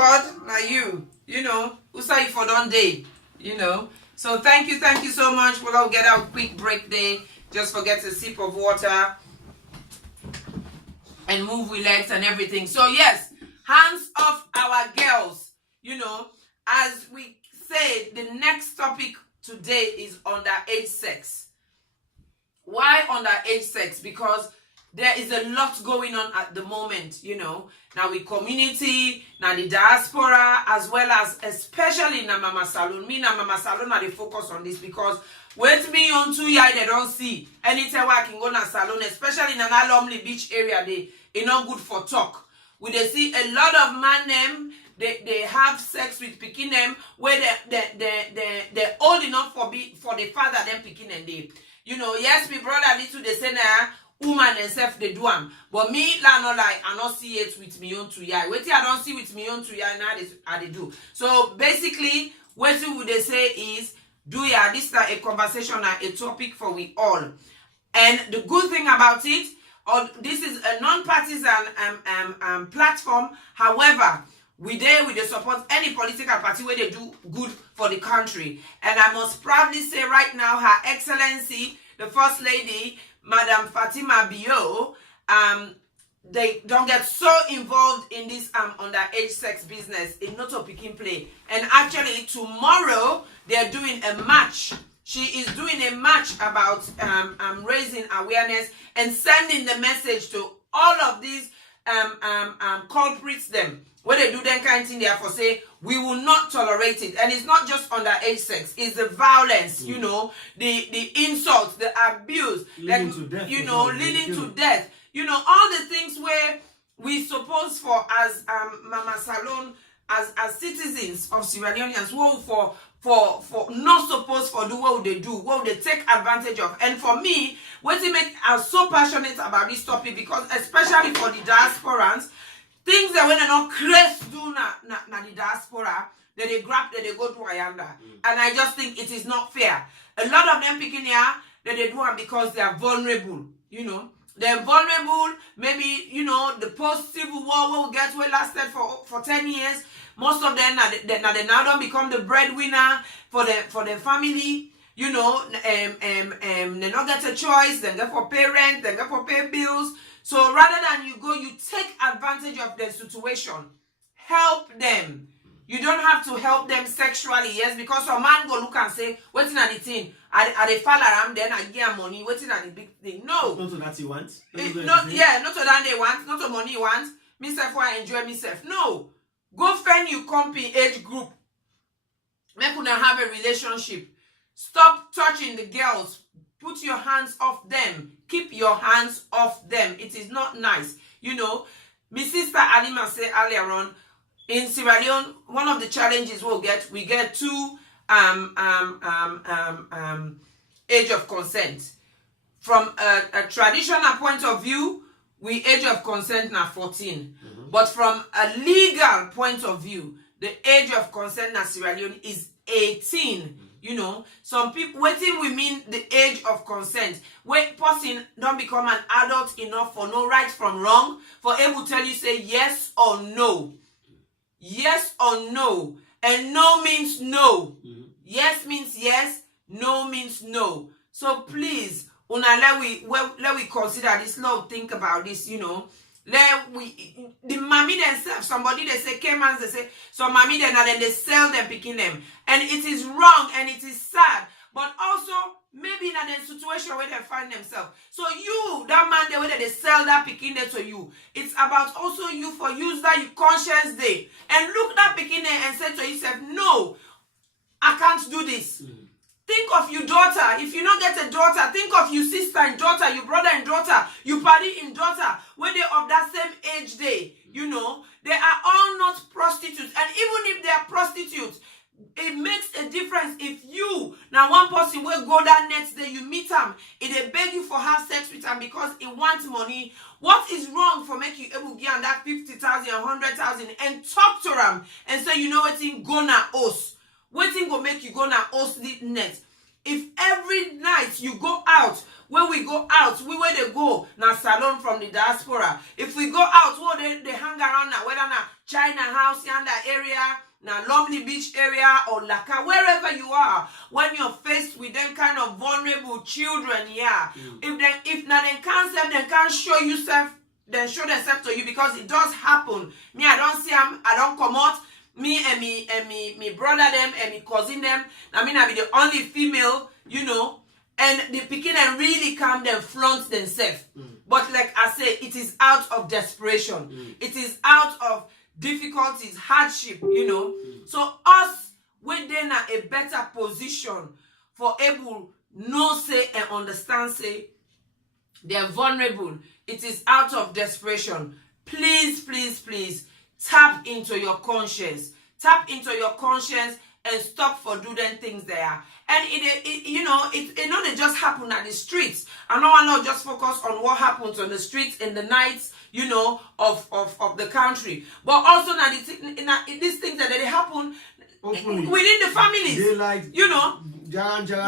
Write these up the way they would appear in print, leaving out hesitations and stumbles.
God, now you know, who say for one day, you know. So thank you so much. We'll all get our quick break day. Just forget a sip of water and move with legs and everything. So yes, hands off our girls. You know, as we said, the next topic today is underage sex. Why underage sex? Because there is a lot going on at the moment, you know. Now with community, now the diaspora, as well as especially in Mama Salon. Me and Mama Salon are the focus on this because with me on 2 years they don't see anytime I can go to salon, especially in an Alumni Beach area, they not good for talk. We they see a lot of man them, they have sex with picking them where they're old enough for the father them picking them they. You know, yes, my brother little they say now woman themselves they do them. But me, la no like I not see it with me own 2 years. Wait till I don't see with me own 2 years now they do. So basically, what would they say is do ya this is a conversation and a topic for we all. And the good thing about it, this is a non-partisan platform. However, we support any political party where they do good for the country. And I must proudly say right now, Her Excellency, the First Lady, Madam Fatima Bio, they don't get so involved in this underage sex business in not a picking play. And actually tomorrow they're doing a march. She is doing a march about raising awareness and sending the message to all of these culprits them. When they do that kind of thing, therefore say, we will not tolerate it. And it's not just underage sex, it's the violence, you know, the insults, the abuse, leading to death, you know, leading to death. You know, all the things where we suppose for as Mama Salon, as citizens of Sierra Leoneans, who for not supposed for do what they do, what they take advantage of. And for me, what they make us so passionate about this topic, because especially for the diasporans, things that when they're not crazy do na the diaspora, that they grab, that they go to Ayanda. And I just think it is not fair. A lot of them picking here, that they do it because they are vulnerable, you know. They're vulnerable, maybe, you know, the post-Civil War will get well lasted for 10 years. Most of them, they now don't become the breadwinner for the family. You know, they don't get a choice. They get for pay rent, they get for pay bills. So rather than you take advantage of their situation. Help them. You don't have to help them sexually, yes, because a man go look and say, what's in the thing? Are they fall around then I get money? What's in the big thing? No. Not to that he wants. Not to that they want, not to money he wants. Myself I enjoy myself. No. Go find you company age group. Make una have a relationship. Stop touching the girls. Put your hands off them. Keep your hands off them. It is not nice. You know, my sister Alima said earlier on, in Sierra Leone, one of the challenges we get two age of consent. From a traditional point of view, we age of consent now 14. But from a legal point of view, the age of consent in Sierra Leone is 18. You know, some people, what we mean the age of consent, where person don't become an adult enough for no right from wrong, for able to tell you say yes or no. Yes or no. And no means no. Yes means yes, no means no. So please, let we consider this, Lord, think about this, you know. The mommy themselves, somebody they say came and they say, so mommy then and then they sell them picking them. And it is wrong and it is sad. But also maybe in a situation where they find themselves. So you, that man the way that they sell that picking there to you, it's about also you for use that you conscience day. And look that picking there and say to yourself, no, I can't do this. Think of your daughter. If you don't get a daughter, think of your sister and daughter, your brother and daughter, your party and daughter, when they're of that same age day. You know, they are all not prostitutes. And even if they are prostitutes, it makes a difference if you, now one person will go that next day, you meet them, if they beg you for have sex with them because he wants money. What is wrong for make you able to get on that 50,000, 100,000 and talk to them and say, you know what, in gonna us. Waiting will make you gonna host the net. If every night you go out, when we go out, we where they go na salon from the diaspora. If we go out, where they hang around now, whether na China House, yanda area, na Lovely Beach area, or Laka, wherever you are, when you're faced with them kind of vulnerable children, yeah. If now they can't say, they can't show yourself, then show themselves to you, because it does happen. Me, I don't see them, I don't come out. Me and me brother them and me cousin them. I mean, I be the only female, you know, and the picking and really come them flaunt themselves. But like I say, it is out of desperation. It is out of difficulties, hardship, you know. So us, we're then a better position for able know say and understand say they're vulnerable. It is out of desperation. Please, please, please tap into your conscience. Tap into your conscience and stop for doing things there. And it not just happen at the streets. I know I not just focus on what happens on the streets in the nights, you know, of the country, but also now these things that they happen within the families. Like, you know,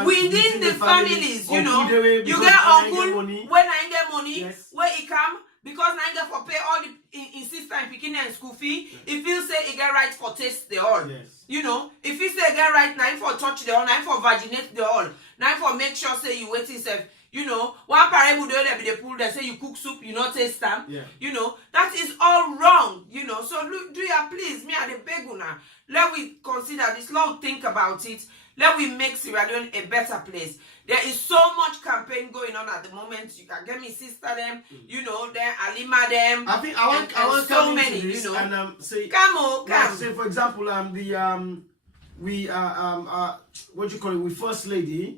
within the families, you know, you get uncle when I get money, yes, where he come. Because now get for pay all the in sister and picking and school fee. Yes. If you say he get right for taste the all, yes, you know. If you say get right now for touch the all, now for vaginate the all, now for make sure say you wait yourself, you know. One parable there be the pool they say you cook soup, you not taste them, yeah, you know. That is all wrong, you know. So look, do you please me at the beguna. Let we consider this. Lord, think about it. Let we make Sierra Leone a better place. There is so much campaign going on at the moment. You can get me sister them, you know, then Alima them. I think I want so many, this, you know. And say, come. Say for example, what you call it? We first lady,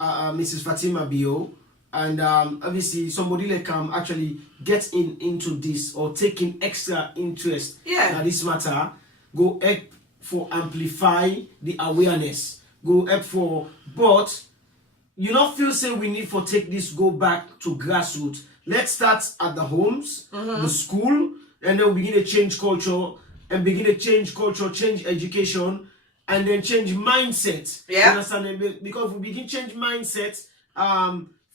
Mrs. Fatima Bio, and obviously somebody like actually get into this or taking extra interest in this matter. Go help for amplify the awareness. Go up for, but you not feel say we need for take this go back to grassroots. Let's start at the homes, the school, and then we begin to change culture and begin to change culture, change education, and then change mindset. Yeah. You understand? Because we begin change mindset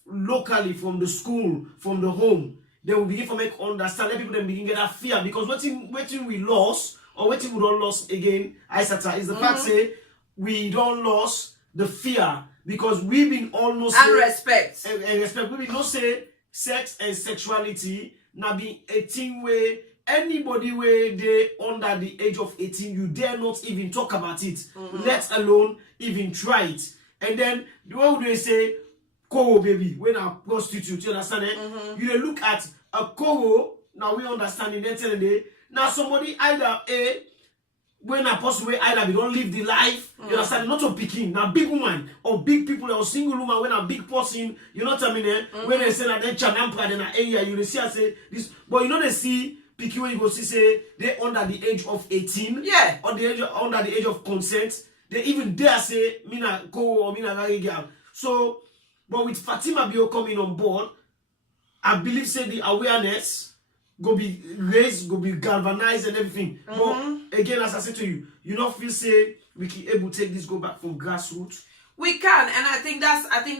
locally from the school, from the home, then we begin to make understand. Let people then begin to get that fear, because what we lost or what we don't lost again, Isatta, is the fact say we don't lost the fear, because we've been almost and respect. And respect. We not say sex and sexuality now be a thing where anybody where they under the age of 18, you dare not even talk about it, let alone even try it. And then what would they say? Koro baby, when a prostitute, you understand it? You look at a koro, now we understand in that day. Now somebody either when a person will either we don't live the life, you understand, not a picking, now big woman or big people or single woman, when a big person, you know what I mean? When they say that they chanampa in an area, you see I say this, but you know they see picking when you go see say they under the age of 18, yeah, or the age under the age of consent, they even dare say mina go or mina very girl. So, but with Fatima Bio coming on board, I believe say the awareness go be raised, go be galvanized and everything. But again, as I said to you, you don't feel say we can able to take this go back from grassroots. We can, and I think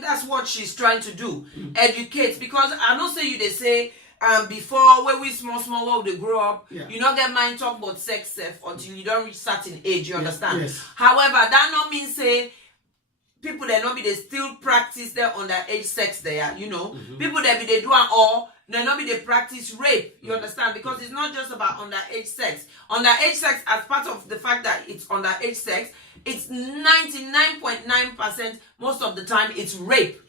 that's what she's trying to do. Educate, because I don't say you they say before when we small when they grow up, you not get mind talk about sex self until you don't reach certain age, you understand? Yes. However, that not mean say people that not be they still practice their underage sex there, you know. People that be they do all they not be they practice rape, you understand? Because it's not just about underage sex. Underage sex, as part of the fact that it's underage sex, it's 99.9% most of the time it's rape.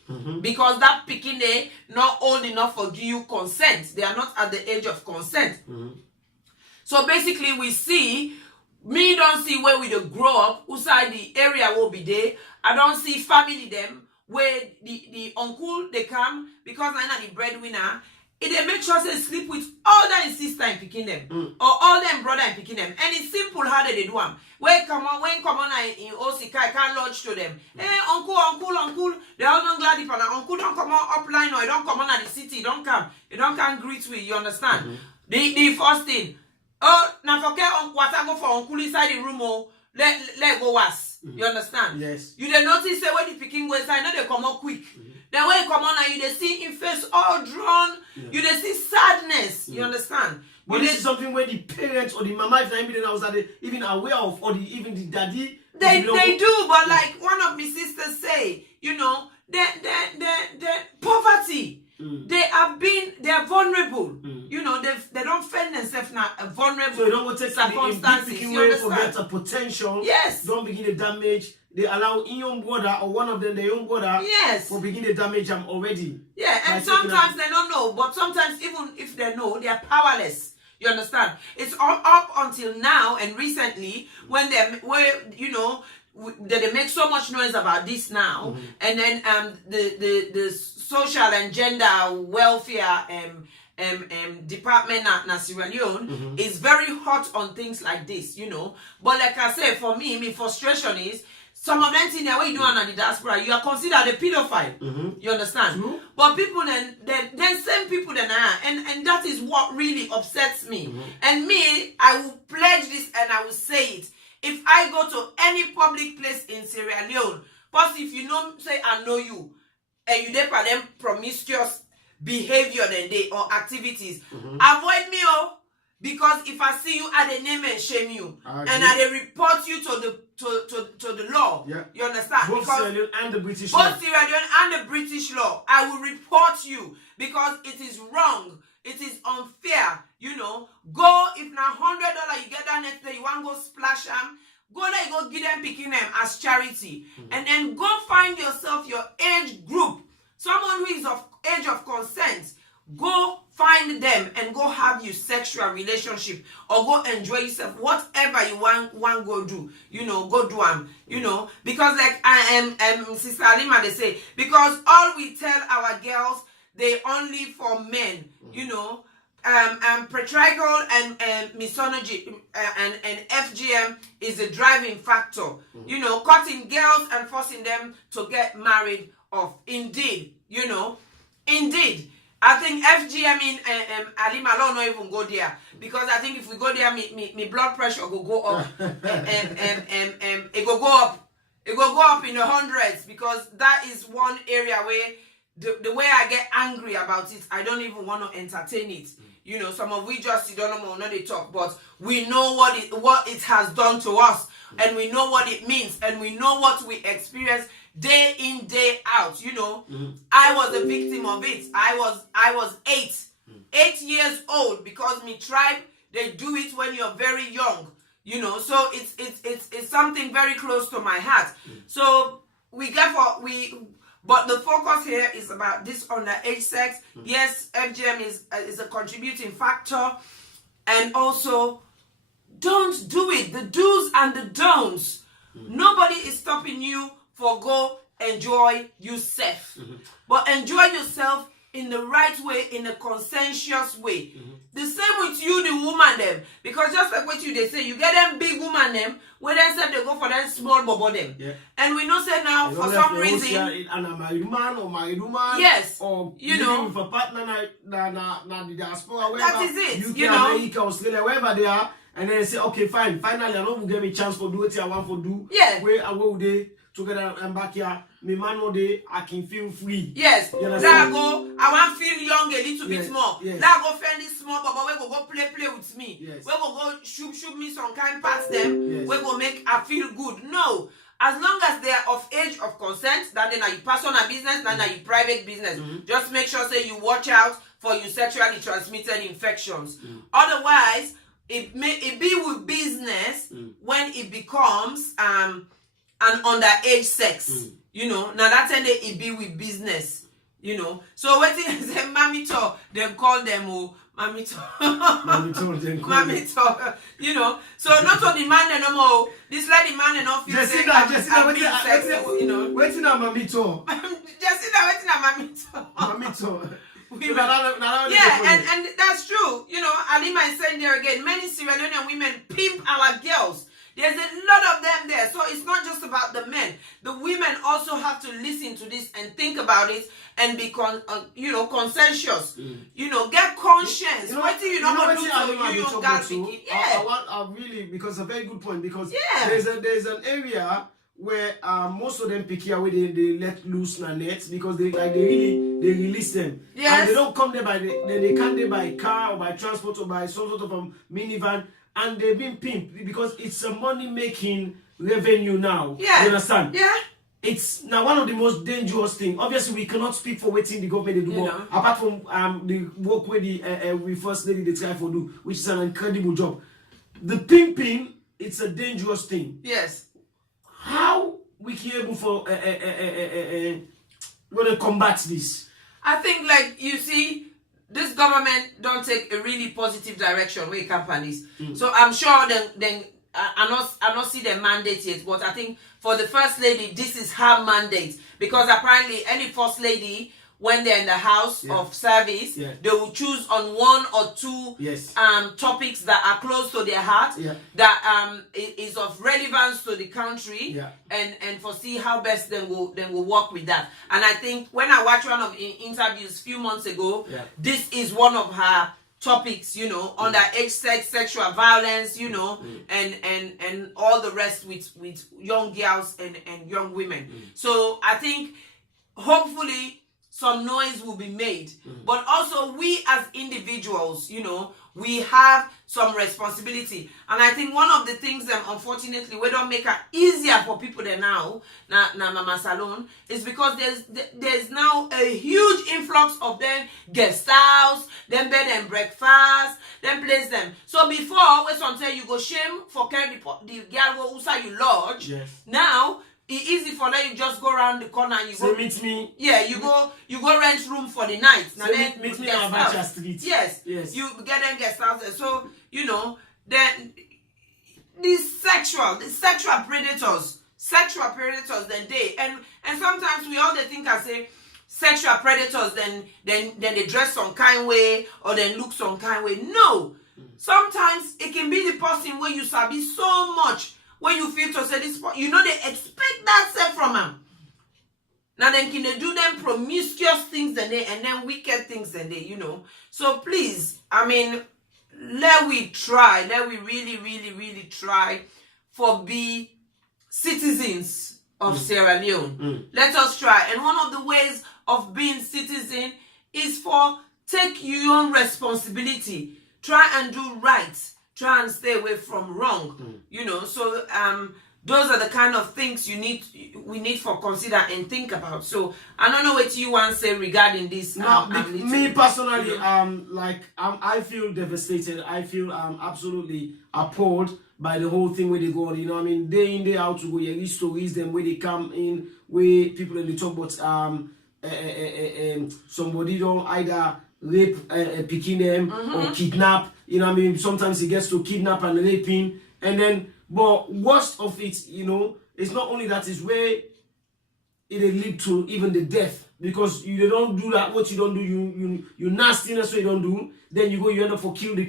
Because that picking they not old enough for give you consent. They are not at the age of consent. So basically we see, me don't see where we do grow up, outside the area will be there. I don't see family them where the uncle they come, because I'm not the breadwinner. It they make sure they sleep with all that sister and picking them, or all them brother and picking them. And it's simple how they do them. When come on in Osika, I can't lodge to them. Hey, uncle, they all don't glad if uncle don't come on upline or you don't come on at the city, you don't come greet with, you understand? The first thing, oh, now forget what I go for uncle inside the room, let go was. You understand? Yes. You dey notice say when the pikin go inside, no dey come out quick. Then when you come on and you dey see in face all drawn, you dey see sadness. You understand? But this is something where the parents or the mama, if not even the house, are they even aware of, or even the daddy. They do, but like one of my sisters say, you know, the poverty. They are vulnerable. You know, they don't find themselves now vulnerable. So you don't want to take circumstances. You away for better potential. Yes. Don't begin the damage. They allow in young brother or one of them, their young brother. Yes. For begin the damage them already. Yeah, and sometimes they don't know, but sometimes even if they know, they are powerless. You understand? It's all up until now and recently when they make so much noise about this now, and then the social and gender welfare department na Sierra Leone is very hot on things like this, you know. But like I said, for me, my frustration is some of them things that what you do on the diaspora, you are considered a pedophile. You understand? But people then same people then are, and that is what really upsets me. And me, I will pledge this and I will say it. If I go to any public place in Sierra Leone, plus if you know, say I know you, and you there for them promiscuous behavior then they or activities, avoid me, because if I see you, I dey name and shame you, and I dey report you to the law. Yeah. You understand? Both Sierra Leone and the British law. Both Sierra Leone and the British law. I will report you because it is wrong. It is unfair. You know, go if now $100 you get that next day, you want to go splash them. Go there, you go give them picking them as charity, and then go find yourself your age group, someone who is of age of consent. Go find them and go have your sexual relationship or go enjoy yourself. Whatever you want go do. You know, go do them. You know, because like I am Sister Alima, they say, because all we tell our girls, they only for men. You know, patriarchal and misogyny and FGM is a driving factor. You know, cutting girls and forcing them to get married off. Indeed, you know, indeed. I think FGM in Alima don't not even go there, because I think if we go there, me blood pressure will go up, and it will go up. It will go up in the hundreds, because that is one area where the way I get angry about it, I don't even want to entertain it. You know, some of we just don't know, not they talk, but we know what it has done to us, and we know what it means, and we know what we experience day in, day out. You know, I was a victim of it. I was 8 years old, because me tribe, they do it when you're very young. You know, so it's something very close to my heart. So but the focus here is about this underage sex. Yes, FGM is a contributing factor, and also don't do it. The do's and the don'ts. Nobody is stopping you for go enjoy yourself, but enjoy yourself in the right way, in a consensuous way. The same with you, the woman them, because just like what they say, you get them big woman them, where they say they go for them small bobo them, and we know say now for some reason, and a married man or married woman, yes, or you know, with a partner na the diaspora, wherever, that is it, UK, you know, America, Australia, wherever they are, and then they say, okay, fine, finally, I know will give me a chance for do what I want for do, where I will they together and back here, me man no day, I can feel free. Yes, that go, I want to feel young a little bit more. That go find this small baba, we go play with me. We go shoot me some kind past them. We go make I feel good. No, as long as they are of age of consent, that then are you personal business, then are you private business. Just make sure say you watch out for your sexually transmitted infections. Otherwise, it be with business when it becomes an underage sex. You know, now that time it be with business. You know, so what is say mamito? Them call them mamito. Mamito. You know, so not on the man no more. This lady man and not feel say Jessica, you know. Waiting on mamito. Jessica, waiting on mamito. Mamito. And that's true. You know, Alima is saying there again, many Sierra Leonean women pimp our girls. There's a lot of them there. So it's not just about the men. The women also have to listen to this and think about it and be conscientious. You know, get conscience. What do you know what to do to you young girls? I really, because a very good point, because there's an area where most of them pick here where they let loose na net because they release them. Yes. And they don't come there they come there by car or by transport or by some sort of minivan, and they've been pimped because it's a money making revenue now. Yeah. You understand? Yeah. It's now one of the most dangerous things. Obviously, we cannot speak for waiting the government they do more, apart from the work where we first lady they try for do, which is an incredible job. The pimping, it's a dangerous thing. Yes. How we can able for going to combat this? I think, like, you see, this government don't take a really positive direction with companies. So I'm sure then I not see the mandate yet, but I think for the first lady, this is her mandate, because apparently any first lady, when they're in the house of service, they will choose on one or two topics that are close to their heart, that is of relevance to the country, and foresee how best then will work with that. And I think when I watched one of interviews a few months ago, this is one of her topics, you know, underage sex, sexual violence, you know, and all the rest with young girls and young women. So I think hopefully some noise will be made, but also we as individuals, you know, we have some responsibility. And I think one of the things that unfortunately we don't make it easier for people there now, Mama Salon, is because there's now a huge influx of them guest house, them bed and breakfast, them place them. So before, when sometimes you go shame for carry the girl who you lodge, now it's easy for them. You just go around the corner and you go meet me. Yeah, you go rent room for the night. Now then meet me on Abacha Street. Yes. You get them guest house. So you know then these sexual predators, then they and sometimes we all they think I say sexual predators then they dress some kind way or then look some kind way. No, sometimes it can be the person where you sabi so much. When you feel to say this, you know they expect that set from them. Now then can they do them promiscuous things and then wicked things and they, you know. So please, I mean, let we really try for be citizens of Sierra Leone. Let us try. And one of the ways of being citizen is for take your own responsibility. Try and do right. Try and stay away from wrong, you know. So those are the kind of things we need for consider and think about. So I don't know what you want to say regarding this. Me personally, I feel devastated. I feel absolutely appalled by the whole thing where they go on. You know, I mean, day in day out to go. You read stories them where they come in, where people in the talk about somebody don't either rape picking them or kidnap. You know what I mean? Sometimes it gets to kidnap and raping. And then, but worst of it, you know, it's not only that, it's where it lead to even the death. Because you don't do that, what you don't do, you nastiness what you don't do, then you end up for kill the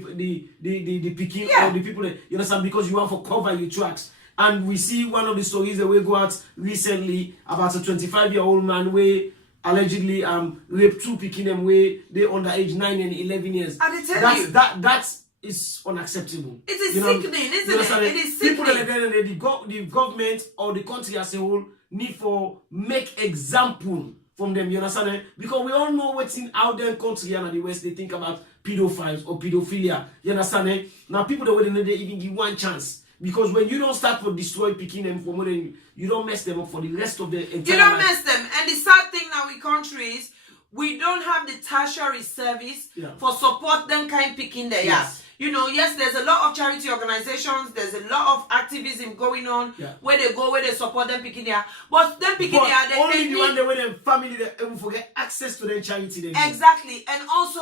picking or the people that, you understand, because you want to cover your tracks. And we see one of the stories that we go out recently about a 25-year-old man where allegedly raped two picking them where they under age 9 and 11 years. I tell you that is unacceptable. It is sickening, isn't it? It is sickening. People the government or the country as a whole need for make example from them. You understand? Because we all know what's in out there in country and the West they think about pedophiles or pedophilia. You understand? Now people that wouldn't they even give one chance. Because when you don't start for destroy picking them for more than you don't mess them up for the rest of the entire You don't life. mess them. And the sad thing now in countries, we don't have the tertiary service for support them kind picking there. You know, yes, there's a lot of charity organizations, there's a lot of activism going on where they support them picking there. But them picking there, they only the one that when the family that will forget access to their charity. Exactly. And also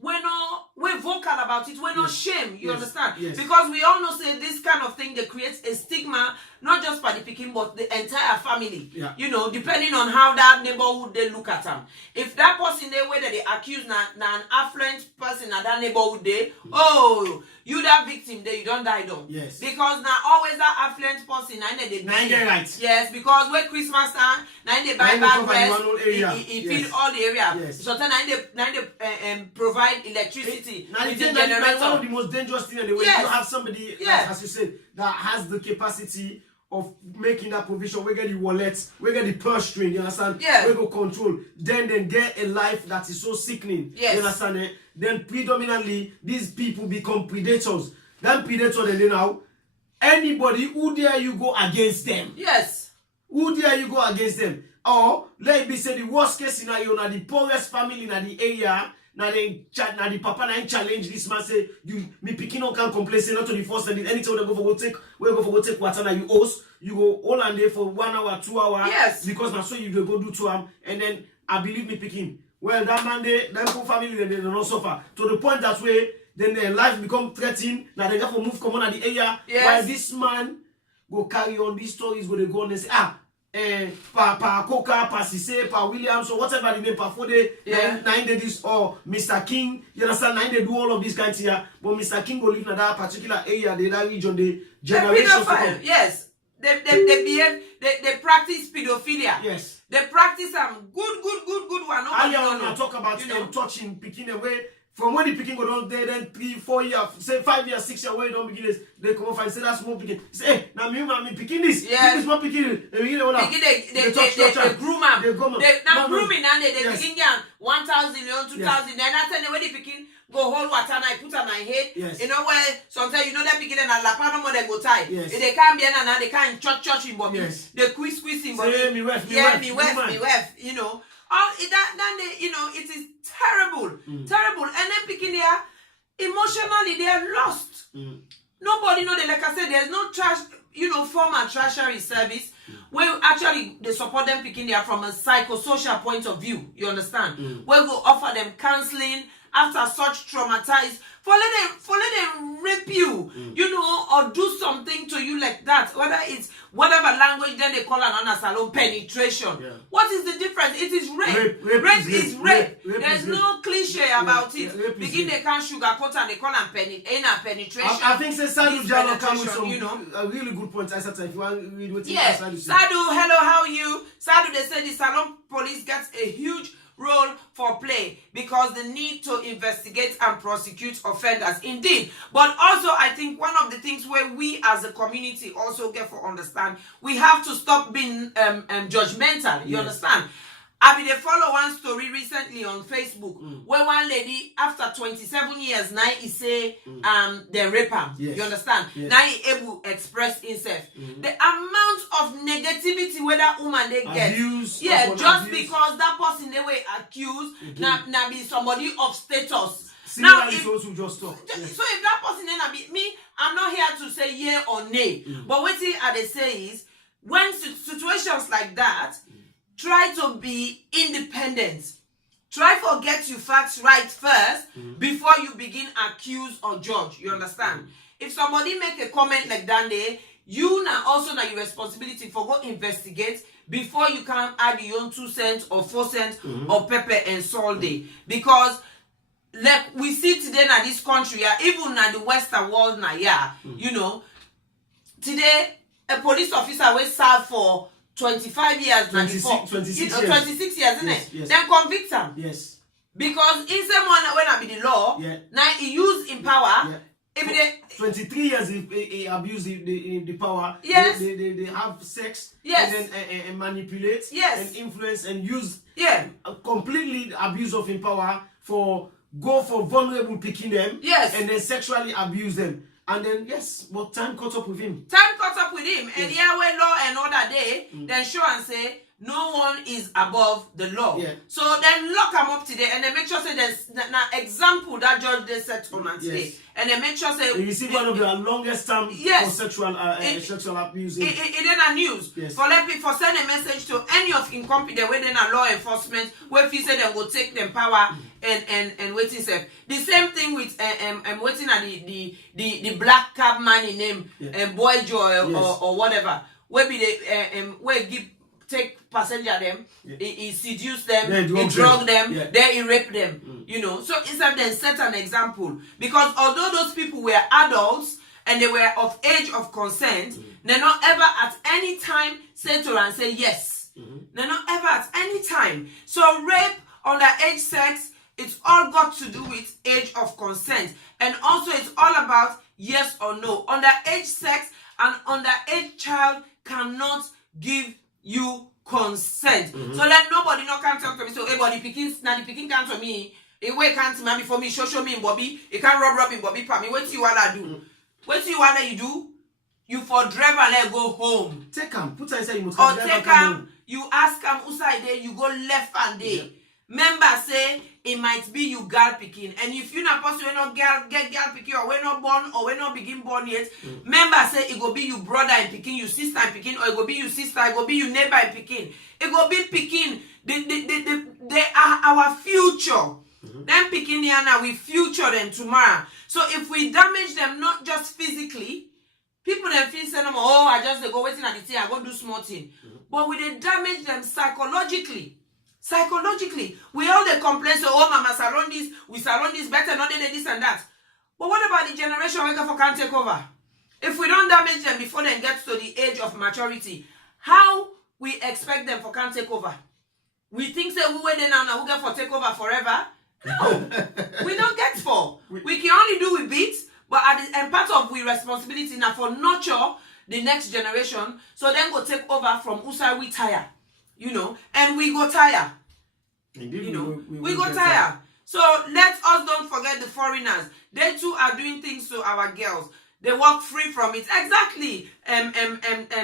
we're vocal about it. We're not shame. You understand? Because we all know say this kind of thing that creates a stigma, not just for the picking, but the entire family. You know, depending on how that neighborhood they look at them. If that person they whether they accuse an affluent person at that neighborhood they, oh, you that victim there, you don't die though. Because now always that affluent person and they right. Yes, because when Christmas time, now they buy bad dress, he feed all the area. So then they provide electricity. Now it's one of the most dangerous things in the way you have somebody, as you said, that has the capacity of making that provision, we get the wallet, we get the purse string, you understand? Yeah. We go control. Then get a life that is so sickening. Yes. You understand? Then predominantly, these people become predators. Then predator, then now, anybody who dare you go against them. Yes. Who dare you go against them? Or, let me say the worst case scenario, now the poorest family in the area, now the papa na challenge this man say me picking on can complain say not to the first and anytime they go for go take water now you host you go all and day for 1 hour 2 hours. Yes. Because now so you go do to him and then I believe me picking. Well that man they poor family they don't suffer to the point that way then their life become threatened. Now they got to move common at the area. Yes. While this man go carry on these stories go they go on and say pa Coca, pa Sisay, pa Williams, or whatever the name, pa Fode, nine they this, or Mr. King, you understand, nine they do all of these kinds here, but Mr. King will live in that particular area, that region, the generation. Yes, they behave, they practice pedophilia. Yes. They practice good one. I talk about touching, picking away. From when the picking go down there, then 3, 4 years, say 5 years, 6 years, when you don't begin this, they come off and say that's small picking. Say, hey, now me picking this. Yes. This is not picking it. They begin they groom them. They now grooming and they begin down 1,000, 2,000. Then after the way they picking go hold water and I put on my head. Yes. You know where sometimes you know that picking and la pano more they go tie. Yes. If they can't be and now they can't church in body. Yes. They squeeze in body. Say me wife, you know. All it is terrible, terrible. And then picking there, emotionally they are lost. Nobody know like I said, there's no trash, formal tertiary service where actually they support them picking there from a psychosocial point of view. You understand? Where we offer them counseling after such traumatized. For let them rape you, or do something to you like that. Whether it's whatever language then they call an salon penetration. Yeah. What is the difference? It is rape. Rape is rape. There's no cliche about it. Begin they can't sugarcoat and they call them penetration. I think say Sadu Jalo come with some a really good point. Isatta, if you want to read what Sadu, hello, how are you? Sadu, they say the salon police gets a huge role for play because the need to investigate and prosecute offenders indeed, but also I think one of the things where we as a community also get for understand, we have to stop being judgmental. You understand? I been follow one story recently on Facebook where one lady after 27 years now he say they rape her. Yes. You understand? Yes. Now he able to express himself. The amount of negativity where that woman they get, abuse, just because that person they were accused now be somebody of status. Now if, also just talk. So if that person then be me, I'm not here to say yeah or nay. But what they say is when situations like that. Try to be independent. Try to get your facts right first before you begin accuse or judge. You understand? If somebody make a comment like that, you now also now your responsibility for go investigate before you can add your own 2 cents or 4 cents or pepper and salt day. Because like we see today in this country, even in the Western world now, today a police officer will serve for 25 years, 26 years. 26 years, isn't it? Yes. Then convict him. Yes. Because in someone when I be the law, now he use in power. If they 23 years he abuse the power. Yes. They have sex. Yes. And then manipulate. Yes. And influence and use. Yeah. Completely abuse of in power for vulnerable picking them. Yes. And then sexually abuse them. And then, but time caught up with him. Time caught up with him. And Yahweh law and other day, then show and say, no one is above the law. Yeah. So then lock him up today and then make sure say there's an example that judge they set on today. And then make sure say... He received one of the longest term for sexual abuse. It in a news. Yes. For send a message to any of incompetent within a law enforcement where he said they will take them power and waiting self. The same thing with waiting at the black cab man in name Boy Joy or whatever. Where be they where take passenger them, he seduce them, he drug them, then he rape them. So instead then set an example. Because although those people were adults and they were of age of consent, they're not ever at any time say to her and say yes. They're not ever at any time. So rape, underage sex, it's all got to do with age of consent. And also it's all about yes or no. Underage sex, An underage child cannot give you consent. So let nobody no come talk to me. So everybody picking come to me. It way can't mommy for me, show me in Bobby. It can't rub in Bobby pa me. What you wanna do? What you wanna you do? You for drive and let go home. Take him, put her inside you must or take him, you ask him outside there, you go left and there. Member say it might be you girl picking, and if you not possible not get girl picking, or we not born or we not begin born yet, member say it go be you brother and picking, you sister and picking, or it go be you sister, it go be you neighbor and picking. It go be picking. They are our future. Them picking here now, we future them tomorrow. So if we damage them not just physically, people then feel say no more, oh, I just go waiting at the thing, I go do small thing. But we they damage them psychologically. Psychologically, we all the complain, so oh mama salon this better, not this and that. But what about the generation we for can't take over? If we don't damage them before they get to the age of maturity, how we expect them for can't take over? We think say we wait now who get for take over forever? No, we don't get for. We can only do with beats, but and part of we responsibility now for nurture the next generation, so then go take over from Usai we tire. You know, and we go tire. Indeed, you know, we go tire. So let us don't forget the foreigners. They too are doing things to our girls. They walk free from it. Exactly,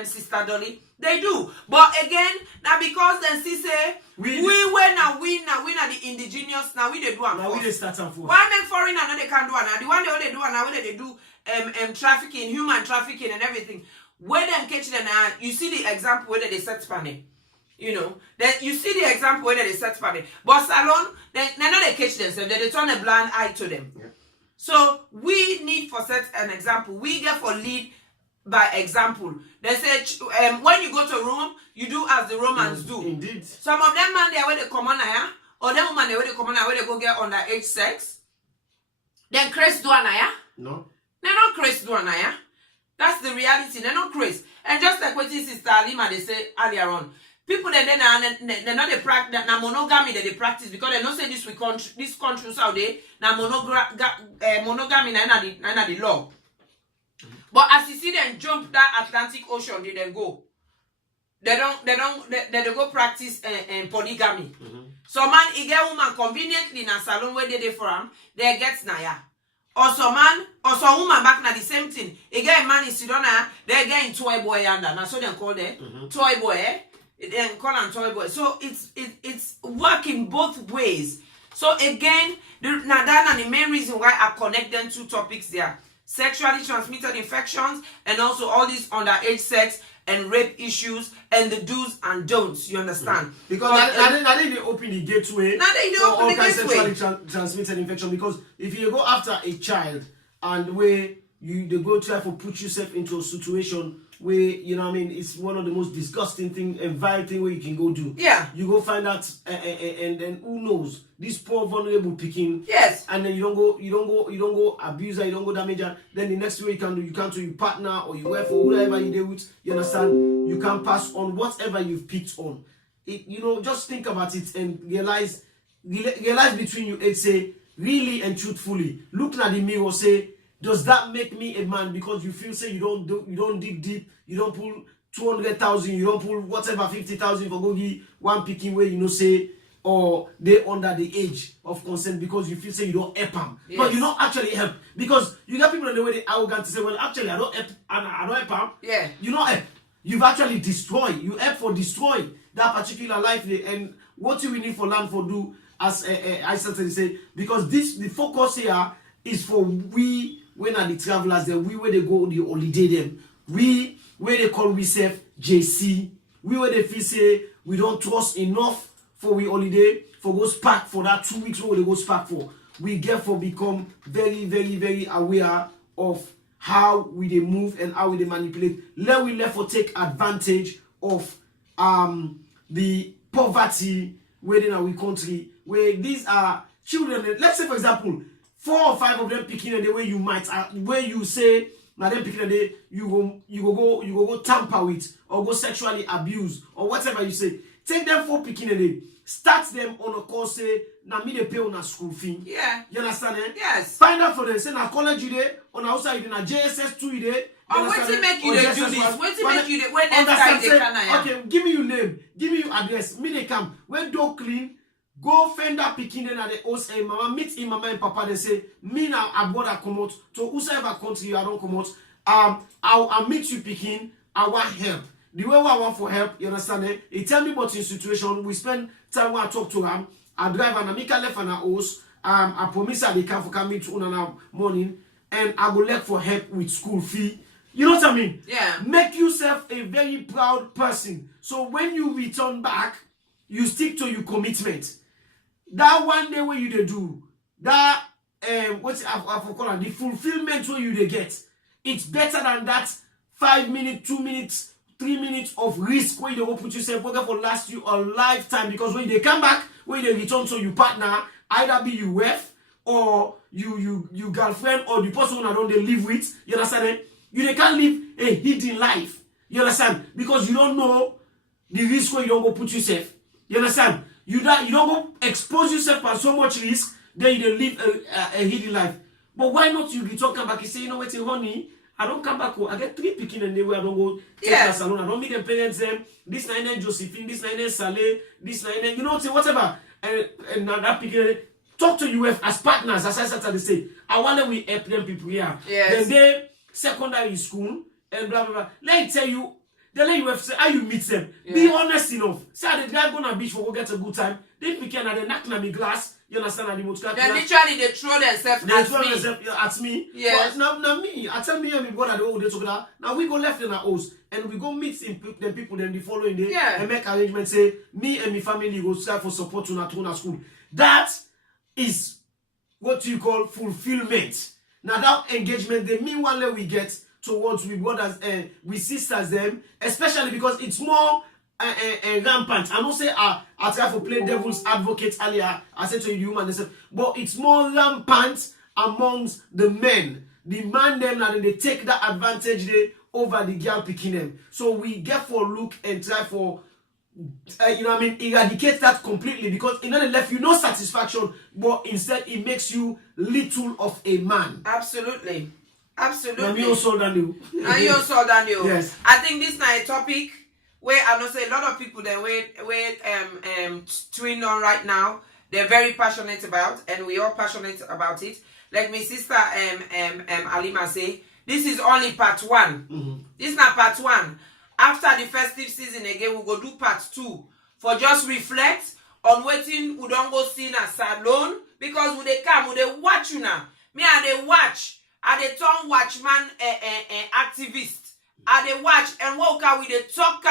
Sister Dolly. They do. But again, now because they see say we are the indigenous. Now we they do. Now we they start and forth. Why make foreigner now they can't do it? Now the one they do now they do trafficking, human trafficking and everything. Where them catch them now, you see the example where they set Spanish. You know, then you see the example where they set Spanish. But salon, they know they catch themselves. They turn a blind eye to them. Yeah. So we need for set an example. We get for lead by example. They say when you go to Rome, you do as the Romans do. Indeed. Some of them man they where they come on here, or them woman they where they come on here, where they go get underage sex. Then Chris do anaya. No. They're not Chris do anaya. That's the reality. They're not Chris. And just like what Sister Alima they say earlier on. People they're not the practice na monogamy that they practice because they don't say this countries out there na monogamy na the law. But as you see them jump that Atlantic Ocean, they then go. They go practice polygamy. So man, he get woman conveniently na salon where they from, they get naya. Or some man, or some woman back na the same thing. He get a man in Sidona, they get in toy boy under. Now so they call them toy boy. Then call and toy boy. So it's working both ways. So again, that's the main reason why I connect them two topics there: sexually transmitted infections and also all these underage sex and rape issues and the do's and don'ts. You understand? Because now they open the gateway. Now they open all the kinds of gateway. sexually transmitted infection. Because if you go after a child and where they go try to put yourself into a situation where, you know what I mean, it's one of the most disgusting thing and vile thing where you can go do. Yeah. You go find out and then who knows, this poor vulnerable picking. Yes. And then you don't go abuse her, you don't go damage her. Then the next way you can to your partner or your wife or whoever you deal with, you understand, you can pass on whatever you've picked on. It, you know, just think about it and realize between you and say, really and truthfully, looking at the mirror, say, does that make me a man? Because you feel say you don't dig deep, you don't pull 200,000, you don't pull whatever 50,000 for go give one picking where you know say or they under the age of consent because you feel say you don't help them. Yes. But you don't actually help because you got people in the way they arrogant to say, well, actually I don't help them. Yeah. You don't help. You've actually destroyed. You help for destroy that particular life and what you will need for land for do as Isatta Sisay, because the focus here is for we. When are the travelers then we where they go the holiday them. We where they call we self JC. We where they feel say we don't trust enough for we holiday for go spark for that 2 weeks where they go spark for. We therefore become very, very, very aware of how we they move and how we they manipulate. Let we therefore take advantage of the poverty within our country where these are children. Let's say for example 4 or 5 of them picking the way you might, where you say, now them picking the day, you go tamper with, or go sexually abuse, or whatever you say. Take them 4 picking the day, start them on a course, say, now me they pay on a school fee. Yeah. You understand, eh? Yes. Find out for them, say, na college you day, on outside, na JSS 2 day, Or wait till make you dey do this. Wait till make you dey when next time they can. Okay, give me your name, give me your address. Me they come. When door clean, go find that picking then at the house and mama meet him, mama and papa. They say me now I bother come out to whosoever country I don't come out. I'll meet you picking. I want help. The way I want for help, you understand it? He tell me about his situation. We spend time when I talk to him. I drive and I make a left and a house. I promise I they come for coming to una morning and I go look for help with school fee. You know what I mean? Yeah. Make yourself a very proud person. So when you return back, you stick to your commitment. That one day where you they do, that what's I forgot the fulfillment where you they get. It's better than that 5 minutes, 2 minutes, 3 minutes of risk where you don't put yourself working for last you a lifetime, because when they come back, when they return to your partner, either be your wife or you girlfriend or the person who don't they live with, you understand it? You they can't live a hidden life. You understand? Because you don't know the risk where you don't go put yourself. You understand? You don't go expose yourself for so much risk, then you live a hidden life. But why not you return come back and say, you know what, honey, I don't come back home. I get 3 picking and they I don't go take a salon. I don't meet them parents them. This 9 Josephine, this 9 Saleh, this 9 you know whatever. And now that picking talk to you as partners, as I started to say. I wonder we help them people here. Yes. Then they secondary school and blah blah blah. Let me tell you, they let you have say how you meet them. Yeah. Be honest enough. Say the guy go on beach for go get a good time. They pick and they knock on me glass. You understand? And they literally they throw themselves at me. Yes. But now me, I tell me and my brother the whole day together. Now we go left in our house and we go meet them people then the following day and make arrangements. Say me and my family go start for support to Natuna school. That is what you call fulfillment. Now that engagement, the meanwhile we get towards we brothers and we sisters them, especially because it's more rampant. I don't say I try to play devil's advocate earlier. I said to you, human, but it's more rampant amongst the men. The man them and they take that advantage they over the girl picking them. So we get for look and try for you know what I mean, eradicate that completely, because it not left you no satisfaction, but instead it makes you little of a man. Absolutely. Absolutely. And you also Daniel. And you also Daniel. Yes. I think this is a topic where I know say a lot of people that we twin on right now, they're very passionate about, and we all passionate about it. Like my sister Alima say, this is only part 1. Mm-hmm. This is not part 1. After the festive season again, we'll go do part 2 for just reflect on waiting. We don't go see in a salon, because when they come, when they watch you now. Me and they watch, and they turn watchman activist. And they watch, and what can we they talk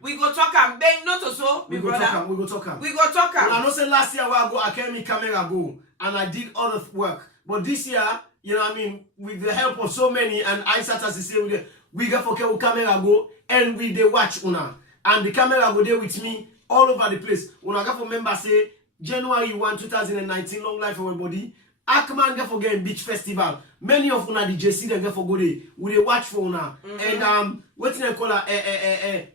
we go talk and bang not so. We go talk. We go talk. We go talk. Well, I know say last year I go, I came in camera go and I did all the work. But this year, you know what I mean, with the help of so many, and Isatta Sisay, we get for camera go and we they watch una. And the camera go there with me all over the place. When I got for member say January 1, 2019, long life for everybody. Akman get for get beach festival. Many of una the JC them get for go there. We they watch for una. And what they call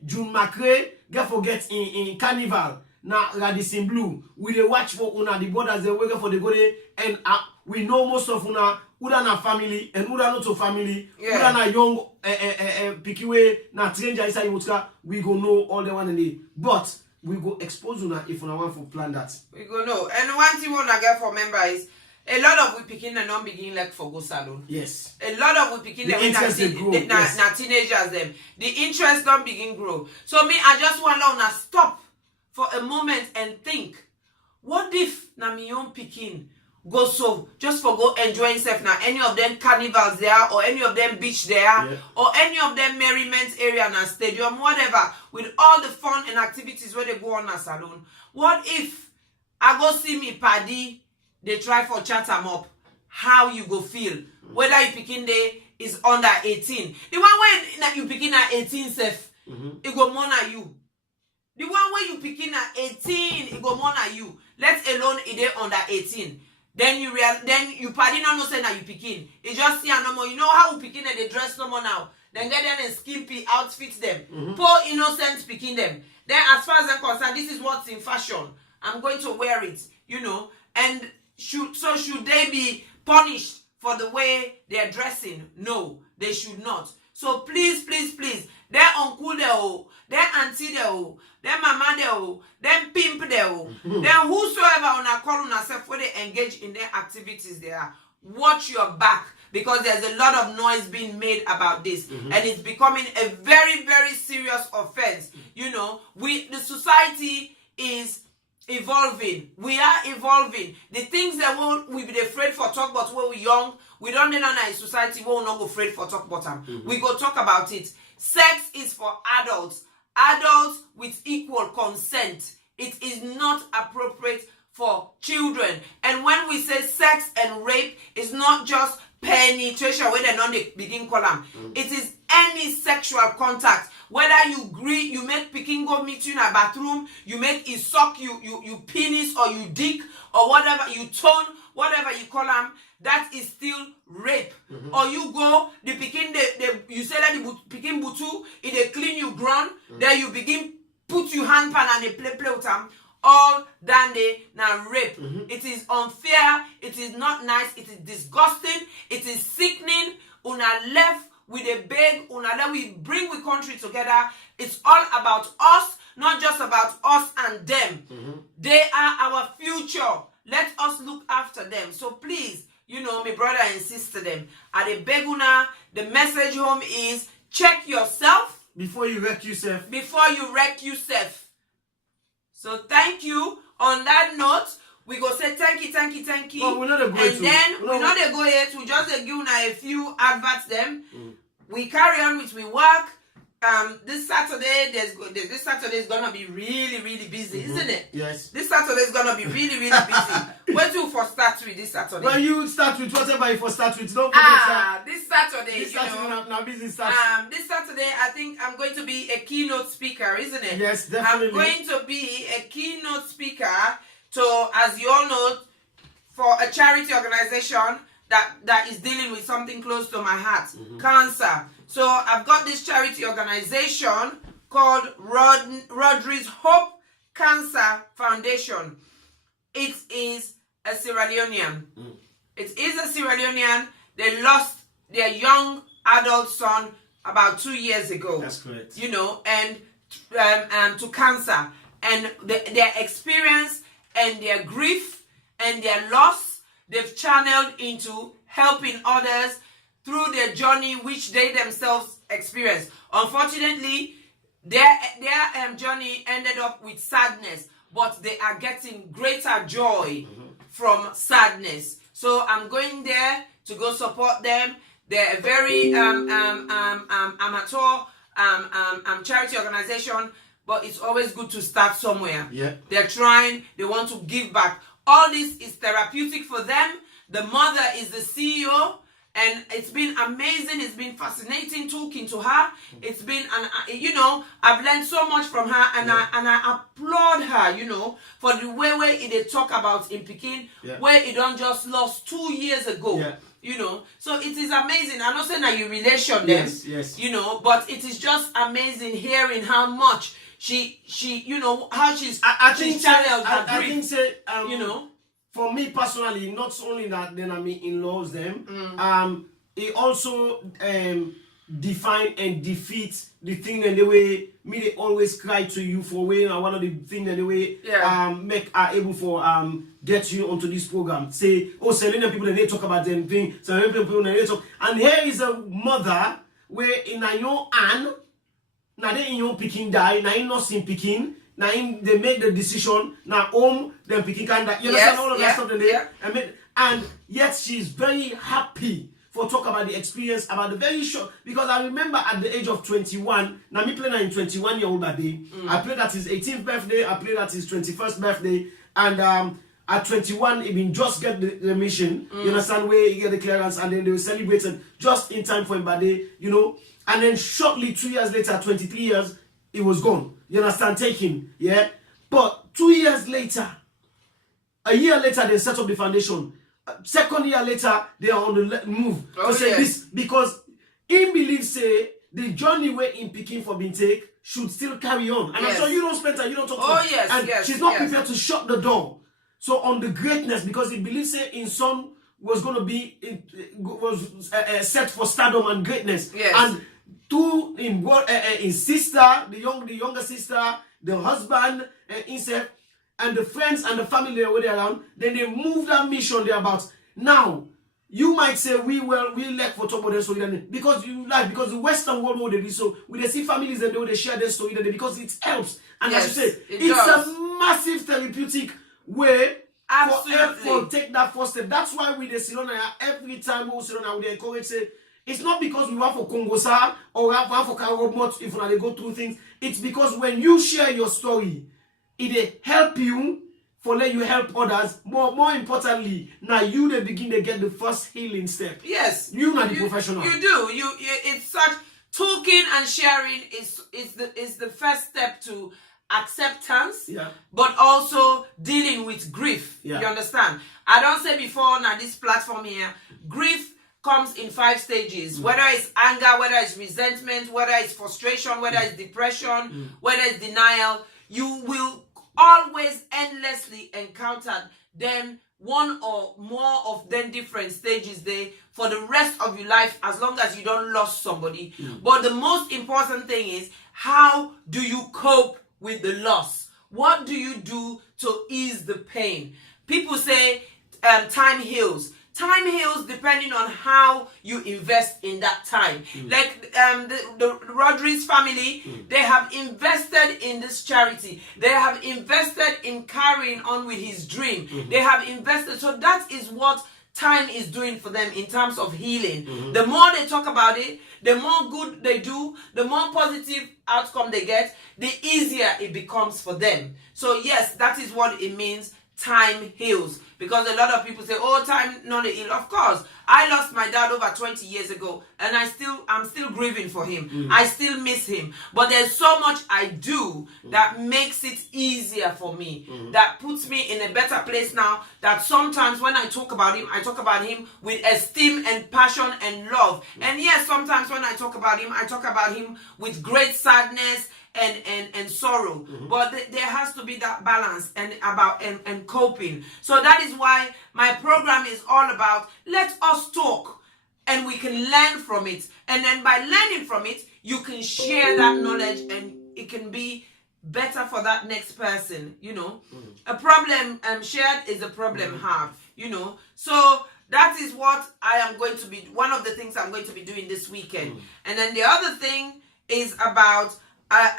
June Macrae get for get in carnival. Now Radisson Blue. We they watch for una the borders they wait for the go there. And we know most of una Uda na family and Uda not to family. Uda na young pikiwe na stranger inside Imutka. We go know all the one and the but we go expose una if una want to plan that. We go know. And one thing we wanna get for member is a lot of we picking and not begin like for go salon. Yes. A lot of we picking them na teenagers them. The interest don't begin grow. So me, I just want to stop for a moment and think, what if na me young picking go so just for go enjoy himself now any of them carnivals there or any of them beach there or any of them merriment area na stadium whatever with all the fun and activities where they go on a salon. What if I go see me paddy? They try for chat them up. How you go feel? Whether you picking there is under 18. The one where you picking at 18 self, it go more than you. The one where you picking at 18, it go more than you. Let alone it there under 18. Then you party no say that you picking. It just see no more. You know how we picking and they dress no more now. Then get them and skimpy outfits them. Poor innocent picking them. Then as far as I'm concerned, this is what's in fashion. I'm going to wear it, you know. And should they be punished for the way they're dressing? No, they should not. So please, please, please, their uncle there, their auntie there, their mama there, them pimp there, then whosoever on a call on herself where they engage in their activities there, watch your back, because there's a lot of noise being made about this, and it's becoming a very, very serious offense. You know, the society is evolving. We are evolving. The things that we be afraid for talk about when we young, we don't know in society, we will not go afraid for talk about them. We go talk about it. Sex is for adults. Adults with equal consent. It is not appropriate for children. And when we say sex and rape, it's not just penetration where they not begin column. It is any sexual contact. Whether you agree, you make picking go meet you in a bathroom, you make it suck you penis or you dick or whatever, you tone, whatever you call them, that is still rape. Or you go, the picking you say that the picking butu, it they clean you ground, then you begin put your hand pan and they play with them. All done they now rape. It is unfair, it is not nice, it is disgusting, it is sickening. Una left with a beg, una let we bring the country together. It's all about us, not just about us and them. They are our future. Let us look after them. So please, you know, my brother and sister them, at the beg una, the message home is check yourself before you wreck yourself. Before you wreck yourself. So thank you. On that note, we go say thank you. Well, we're not and then we're not go yet. We just give you a few adverts them. We carry on with we work. This Saturday, this Saturday is gonna be really, really busy, isn't it? Yes. This Saturday is gonna be really, really busy. Where do you for start with this Saturday? Well, you start with whatever you for start with. Don't forget this Saturday. This Saturday now busy start. This Saturday, I think I'm going to be a keynote speaker, isn't it? Yes, definitely. I'm going to be a keynote speaker to, as you all know, for a charity organization that is dealing with something close to my heart, cancer. So I've got this charity organization called Rodri's Hope Cancer Foundation. It is a Sierra Leonean. It is a Sierra Leonean. They lost their young adult son about 2 years ago. That's correct. You know, and to cancer. And their experience and their grief and their loss, they've channeled into helping others through their journey which they themselves experienced. Unfortunately, their journey ended up with sadness, but they are getting greater joy from sadness. So I'm going there to go support them. They're a very amateur charity organization, but it's always good to start somewhere. Yeah. They're trying, they want to give back. All this is therapeutic for them. The mother is the CEO, and it's been amazing. It's been fascinating talking to her. It's been, I've learned so much from her, and I applaud her, for the way they talk about in Peking, where it don't just lost 2 years ago. Yeah. So it is amazing. I'm not saying that you relation them, yes. But it is just amazing hearing how much she how she's channeled her grief. I think for me personally, not only that, then in-laws them, it also define and defeat the thing and the way they always cry to you for when one of the things and the way make are able for get you onto this program. Say, Selena people they talk about them thing, Selena people they talk, and here is a mother where in a young Anne, now they in your picking die, now in not seeing picking. Now they make the decision. Now home, then picking can die. You understand all of that stuff and yet she's very happy for talk about the experience, about the very short. Because I remember at the age of 21, now me playing in 21-year-old birthday. I played at his 18th birthday. I played at his 21st birthday, and at 21, he been just get the remission. You understand where he get the clearance, and then they will celebrate it just in time for his birthday. And then shortly 2 years later, 23 years, he was gone. You understand? Taking, But 2 years later, a year later, they set up the foundation. Second year later, they are on the move to say this, because he believes the journey where in Peking for being take should still carry on. And I'm sure you don't spend time, you don't talk to her. And she's not prepared to shut the door. So on the greatness, because he believes in son was going to be set for stardom and greatness. And two his sister, the younger sister, the husband, himself, and the friends and the family that were there around. Then they moved that mission there about. Now, you might say we lack for top of the story because because the Western world what they do so we see families and they share their story because it helps. And Yes, as you say, it it's does. a massive therapeutic way Absolutely. for take that first step. That's why we the Silona every time we Silona we encourage say it's not because we want for Congo Sar or we want for Karobot if they go through things. It's because when you share your story, it help you for let you help others. More importantly, now you they begin to get the first healing step. Yes, You not the professional. You do. You it's such talking and sharing is the first step to acceptance. Yeah. But also dealing with grief. Yeah. You understand? I don't say before now this platform here, grief comes in 5 stages. Whether it's anger, whether it's resentment, whether it's frustration, whether it's depression, whether it's denial, you will always endlessly encounter them one or more of them different stages there for the rest of your life as long as you don't lose somebody. But the most important thing is how do you cope with the loss? What do you do to ease the pain? People say time heals. Time heals depending on how you invest in that time. Like the Rodriguez family, they have invested in this charity. They have invested in carrying on with his dream. They have invested. So that is what time is doing for them in terms of healing. The more they talk about it, the more good they do, the more positive outcome they get, the easier it becomes for them. So yes, that is what it means. Time heals. Because a lot of people say, oh, time not a heal. Of course, I lost my dad over 20 years ago, and I'm still grieving for him. I still miss him. But there's so much I do that makes it easier for me, that puts me in a better place now, that sometimes when I talk about him with esteem and passion and love. And yes, sometimes when I talk about him with great sadness and sorrow. But there has to be that balance and coping. So that is why my program is all about let us talk and we can learn from it. And then by learning from it, you can share that knowledge and it can be better for that next person, you know. A problem shared is a problem halved, you know. So that is what I am going to be, one of the things I'm going to be doing this weekend. And then the other thing is about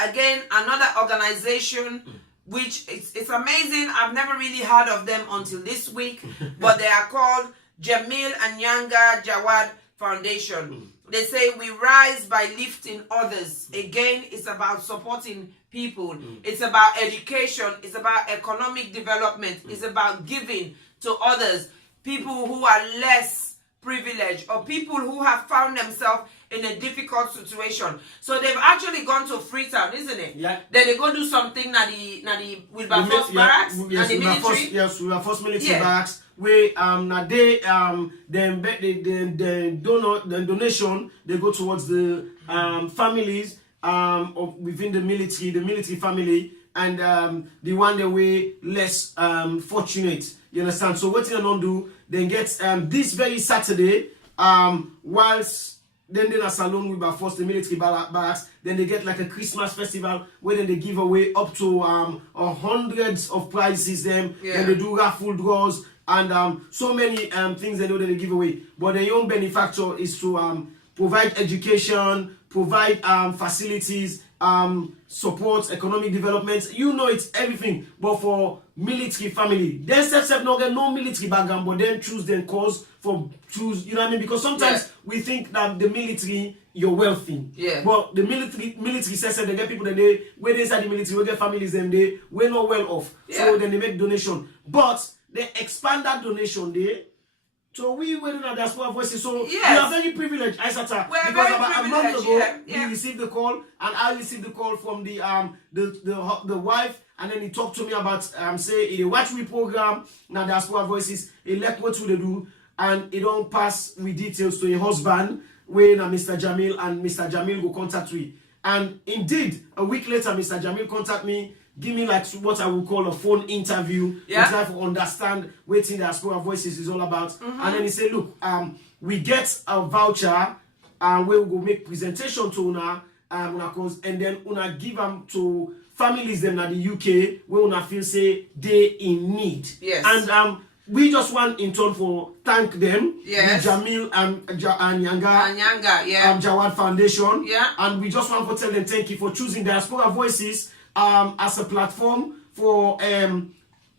again, another organization, which it's amazing. I've never really heard of them until this week, but they are called Jamil and Yanga Jawad Foundation. They say we rise by lifting others. Again, it's about supporting people. It's about education. It's about economic development. It's about giving to others, people who are less privileged or people who have found themselves in a difficult situation. So they've actually gone to Freetown, isn't it? Yeah. Then they go do something na the Wilberforce barracks and the military. Yes, Wilberforce military barracks. Where na they the donation they go towards the families of within the military family, and the one that way less fortunate. You understand? So what they don't do, they get this very Saturday whilst then a salon with Wilberforce, the military barracks. Then they get like a Christmas festival where then they give away up to hundreds of prizes. Then they do raffle draws and so many things they know that they give away. But the own benefactor is to provide education, provide facilities, support economic development. You know, it's everything. But for military family, then self not get no military background, but then choose their cause you know what I mean? Because sometimes we think that the military you're wealthy. Yeah. But the military says they get people that when they inside the military, we get families and we're not well off. So then they make donation. But they expand that donation there. So we were in a Diaspora Voices. So we are very privileged, Isatta. Because about a month ago, we received the call, and I received the call from the wife, and then he talked to me about say he watch we program now Diaspora Voices. He left what we do, and he don't pass with details to your husband when Mr. Jamil, and Mr. Jamil will contact me. And indeed, a week later, Mr. Jamil contact me. Give me like what I would call a phone interview. Yeah. To understand what Diaspora Voices is all about. And then he said, look, we get a voucher where we go make presentation to una cause, and then una give them to families them at the UK where una feel say they in need. Yes. And we just want in turn for thank them. Yes. The Jamil and Anyanga, yeah. Jawad Foundation. Yeah. And we just want to tell them thank you for choosing Diaspora Voices as a platform for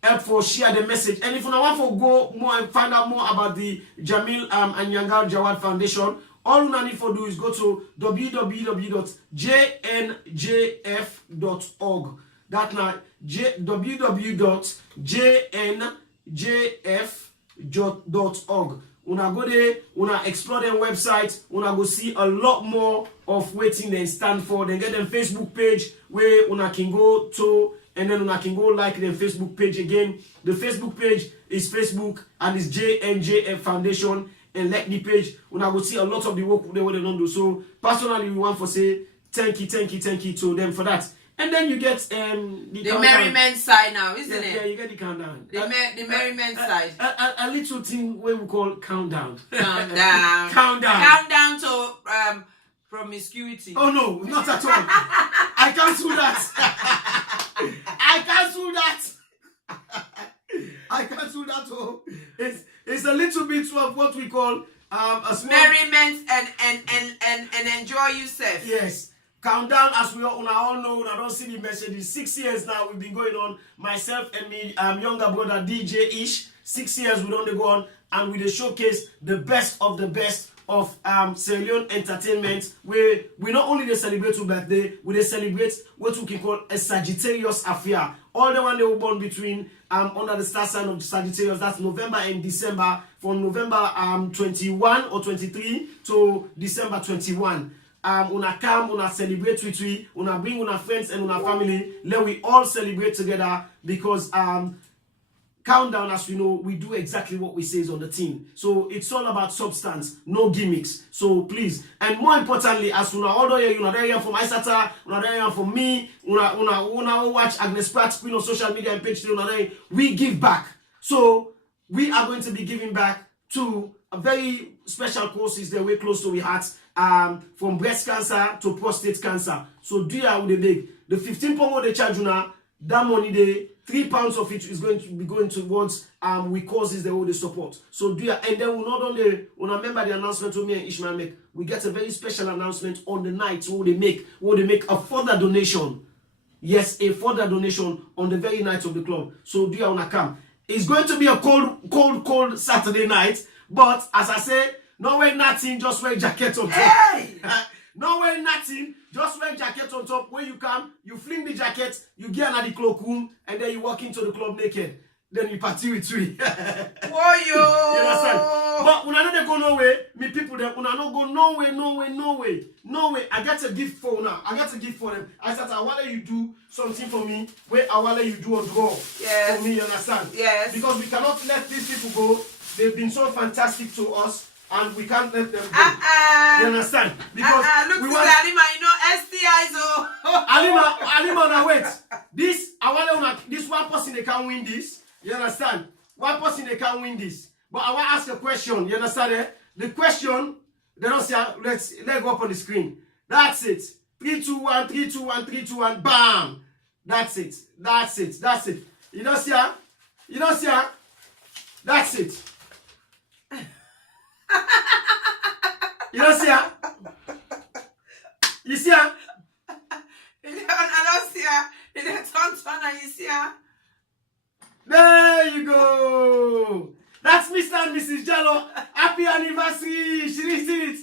help for share the message. And if you want to go more and find out more about the Jamil Anyanga Jawad Foundation, all you need to do is go to www.jnjf.org. That's now www.jnjf.org. Una go there, una explore their website, una go see a lot more of waiting they stand for. Then get them Facebook page where una can go to, and then una can go like their Facebook page again. The Facebook page is Facebook and it's JNJF Foundation. And like the page, una go see a lot of the work they don't do. So personally, we want to say thank you to them for that. And then you get the merriment side now, isn't it? Yeah, you get the countdown. The merriment side. A little thing where we call countdown. Countdown. Countdown. Countdown to promiscuity. Oh no, not at all. I cancel that. I cancel that. I cancel that. Oh, it's a little bit of what we call a small merriment and enjoy yourself. Yes. Countdown, as we all know, I don't see the message. 6 years now we've been going on. Myself and me, younger brother DJ Ish. 6 years we don't go on, and we showcase the best of Leone entertainment. Where we not only they celebrate your birthday, we they celebrate what we can call a Sagittarius affair. All the one they were born between under the star sign of Sagittarius. That's November and December. From November 21 or 23 to December 21. Una come, una celebrate with we, una bring una friends and una family. Let we all celebrate together, because countdown, as we know, we do exactly what we say is on the team. So it's all about substance, no gimmicks. So please, and more importantly, as una all here, una there from Isatta, una there from me, una watch Agnes Pratt Queen on social media and page, una there, we give back. So we are going to be giving back to a very special causes that we're close to our hearts, from breast cancer to prostate cancer. So do you with the big, the 15 pound they charge you now, that money they 3 pounds of it is going to be going towards we causes the all the support. So do you, and then we not only remember the announcement to me and Ishmael make, we get a very special announcement on the night where they make a further donation. Yes, a further donation on the very night of the club. So do you wanna come? It's going to be a cold Saturday night, but as I said, no wear nothing, just wear jacket on top. Hey! No wear nothing, just wear jacket on top. When you come, you fling the jacket, you get another cloakroom, and then you walk into the club naked. Then you party with three. Whoa, yo! You understand? But when I know they go nowhere, me people there, when I don't go nowhere. I got a gift for now. I got a gift for them. I said, I want you do something for me where I want you do a draw. Yes. For me, you understand? Yes. Because we cannot let these people go. They've been so fantastic to us. And we can't let them go. You understand? Because look we to want Alima, you know STIs. Alima, now wait. This one person they can't win this. You understand? One person they can't win this. But I want to ask a question. You understand? Eh? The question, they don't say, let's go up on the screen. That's it. 3, 2, 1, 3, 2, 1, 3, 2, 1. Bam. That's it. You don't see her? That's it. You don't see her? You see her? I don't see her. You don't turn and you see her. There you go. That's Mr. and Mrs. Jallo. Happy anniversary. She did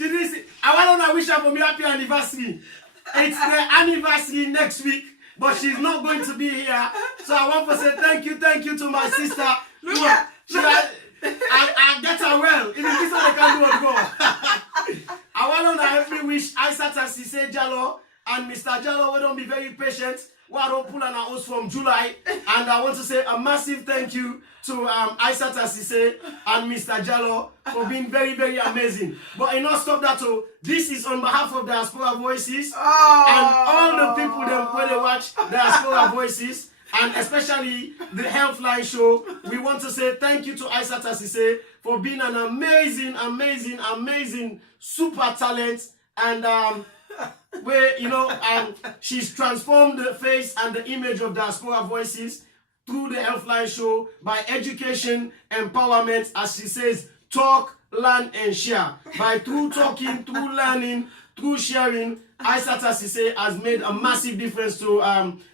it. I want to wish her for me happy anniversary. It's their anniversary next week, but she's not going to be here. So I want to say thank you to my sister. I get her well. In this one, they can do it go. I want to help me wish Isatta Sisay Jallo and Mr. Jallo. We don't be very patient. We don't pull on our house from July. And I want to say a massive thank you to Isatta Sisay and Mr. Jallo for being very, very amazing. But I not stop that too. This is on behalf of Diaspora Voices and all the people that when they watch Diaspora Voices. and especially the Healthline Show. We want to say thank you to Isatta Sisay for being an amazing, amazing, amazing super talent, and where she's transformed the face and the image of Diaspora Voices through the Healthline Show by education, empowerment, as she says, talk, learn, and share. By through talking, through learning, through sharing, Isatta Sisay has made a massive difference to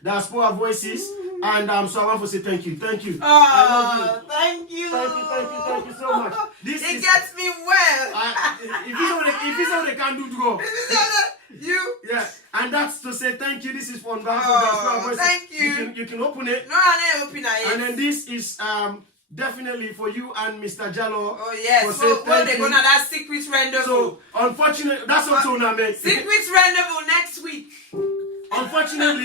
Diaspora Voices. And so I want to say thank you. Thank you. Oh, I love you. thank you. Thank you so much. It gets me well. If it's all they can do to go. You? Yeah. And that's to say thank you. This is for Diaspora Voices. Thank you. You can open it. No, I didn't open it. And then this is definitely for you and Mr. Jallo. Oh yes. So they're gonna that secret rendezvous. So unfortunately, that's what Tona made. Secret rendezvous next week. Unfortunately,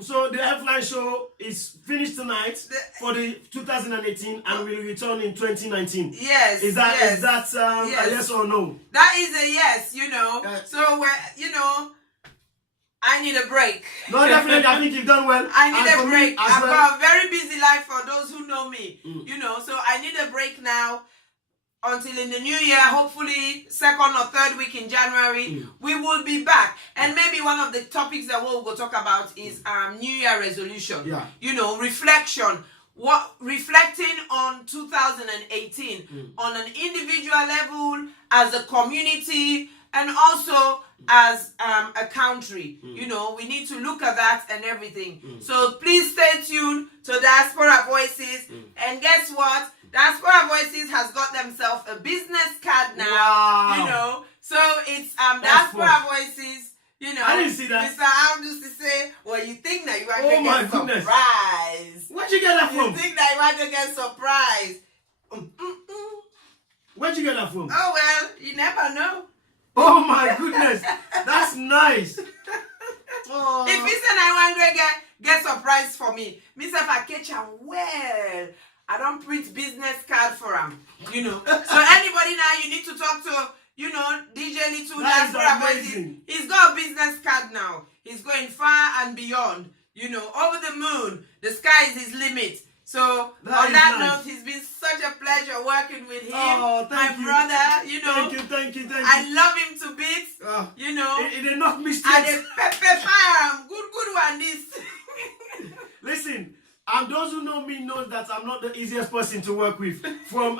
so the Healthline Show is finished tonight for the 2018 and will return in 2019. Yes. Is that yes. a yes or no? That is a yes. So we're I need a break. No, definitely. I think you've done well. I need a break. I've got a very busy life for those who know me. So I need a break now. Until in the new year, hopefully second or third week in January, we will be back. And maybe one of the topics that we'll go talk about is New Year resolution. Yeah. Reflection. Reflecting on 2018 on an individual level, as a community, and also as a country. We need to look at that and everything. So please stay tuned to Diaspora Voices. And guess what? Diaspora Voices has got themselves a business card now. Wow. So it's Diaspora Voices. I didn't see that. Mr. Amdu to say, well, you think that you want to get surprised. Where'd you get that from? You think that you want to get surprised. Where'd you get that from? Oh, well, you never know. Oh, my goodness. That's nice. Oh. If he said I want to get surprised for me, Mr. Fakecha, well, I don't print business card for him. So anybody now, you need to talk to, DJ Little, Diaspora Voices. He's got a business card now. He's going far and beyond. Over the moon. The sky is his limit. So on that note, it's been such a pleasure working with him. Oh, thank you. Brother. Thank you. I love him to bits. It did not miss you. And the pepper fire. Good one, this. Listen. Those who know me know that I'm not the easiest person to work with. From